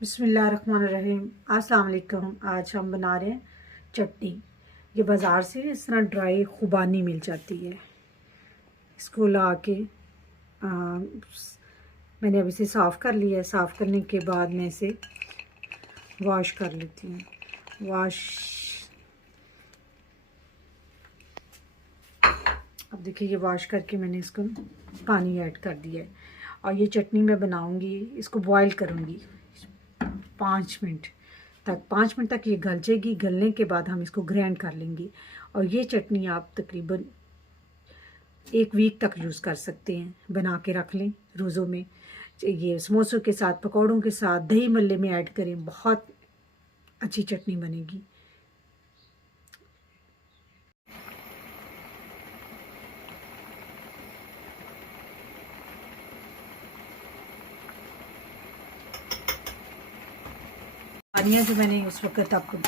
बिस्मिल्लाहिर्रहमानिर्रहीम। अस्सलाम वालेकुम। आज हम बना रहे हैं चटनी। ये बाज़ार से इस तरह ड्राई खुबानी मिल जाती है। इसको ला के मैंने अब इसे साफ़ कर लिया है। साफ़ करने के बाद मैं इसे वॉश कर लेती हूँ। अब देखिए, ये वॉश करके मैंने इसको पानी ऐड कर दिया है और ये चटनी मैं बनाऊँगी। इसको बॉयल करूँगी 5 मिनट तक ये गल जाएगी। गलने के बाद हम इसको ग्राइंड कर लेंगे और ये चटनी आप तकरीबन 1 वीक तक यूज़ कर सकते हैं। बना के रख लें रोज़ों में। ये समोसों के साथ, पकौड़ों के साथ, दही मल्ले में ऐड करें, बहुत अच्छी चटनी बनेगी। पानियाँ जो मैंने उस वक्त आपको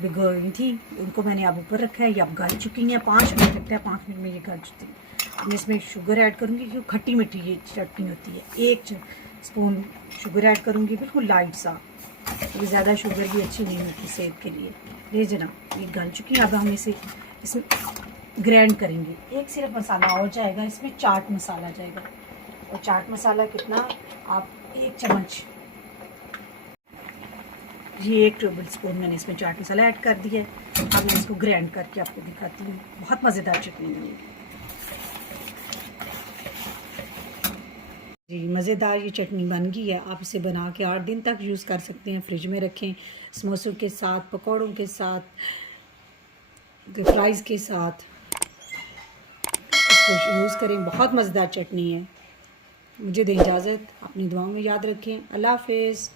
भिगोई थी, उनको मैंने अब ऊपर रखा है। ये अब गल चुकी हैं। 5 मिनट लगता है, 5 मिनट में ये गल चुकी है। मैं इसमें शुगर ऐड करूँगी क्योंकि खट्टी मीठी ये चटनी होती है। 1 स्पून शुगर ऐड करूँगी, बिल्कुल लाइट सा। ये ज़्यादा शुगर भी अच्छी नहीं होती सेहत के लिए। ये जनाब, ये गल चुकी है। अब हम इसमें ग्राइंड करेंगे। एक सिर्फ मसाला और जाएगा, इसमें चाट मसाला जाएगा। और चाट मसाला कितना, आप 1 चम्मच, ये 1 टेबल स्पून मैंने इसमें चाट मसाला ऐड कर दिया है। अब मैं इसको ग्राइंड करके आपको दिखाती हूँ। बहुत मज़ेदार चटनी बनेगी जी। मज़ेदार ये चटनी बन गई है। आप इसे बना के 8 दिन तक यूज़ कर सकते हैं। फ्रिज में रखें, समोसों के साथ, पकौड़ों के साथ, फ्राइज़ के साथ इसको यूज़ करें। बहुत मज़ेदार चटनी है। मुझे दें इजाज़त। अपनी दुआओं में याद रखें। अल्लाह हाफ़िज़।